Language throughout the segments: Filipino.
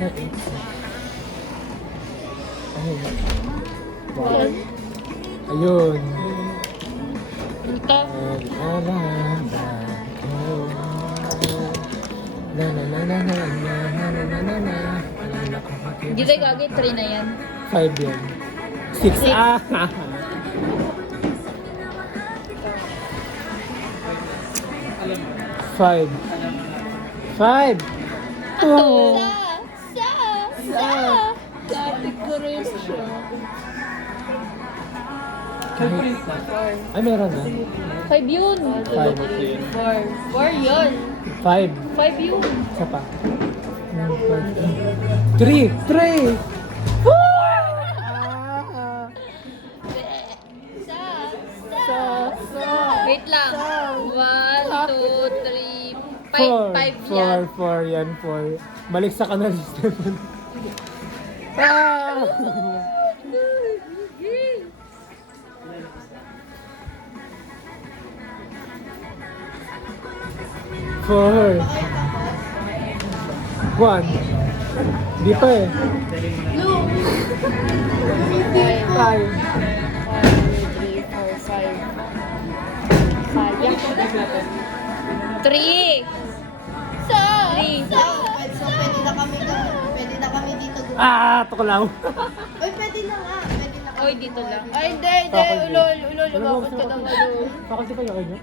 Ayun. Wow. Ayun. Ito. Hindi tayo gagawin 3 na yan. 5 yan. 6 ah! 5. 5! Oh! Sa! Lapit ko rin siya. Ay, meron na. 5 yun. 4 yun. 5. 5 yun. Isa pa. 3! 3! Wait lang. 1, 2, 3, 5 yan. 4 yan, 4. Balik sa kanal si Stephen. Ah! 4. 1. Di pa eh. 5. 3. So, pwede na kami dito. Ah! Tuklaw. Uy, pwede na nga. Pwede na kami. Oy, dito lang. Ay, hindi. Ulol, lumabot ka ng ulol. Faculty pa kayo? Hindi,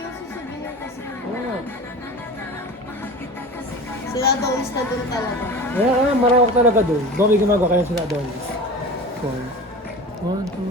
yung sasabihin kasi. Oo. Sila Adonis na doon talaga. Marawak talaga doon. Baka may gumagawa kayo sila Adonis. 4. 1, 2,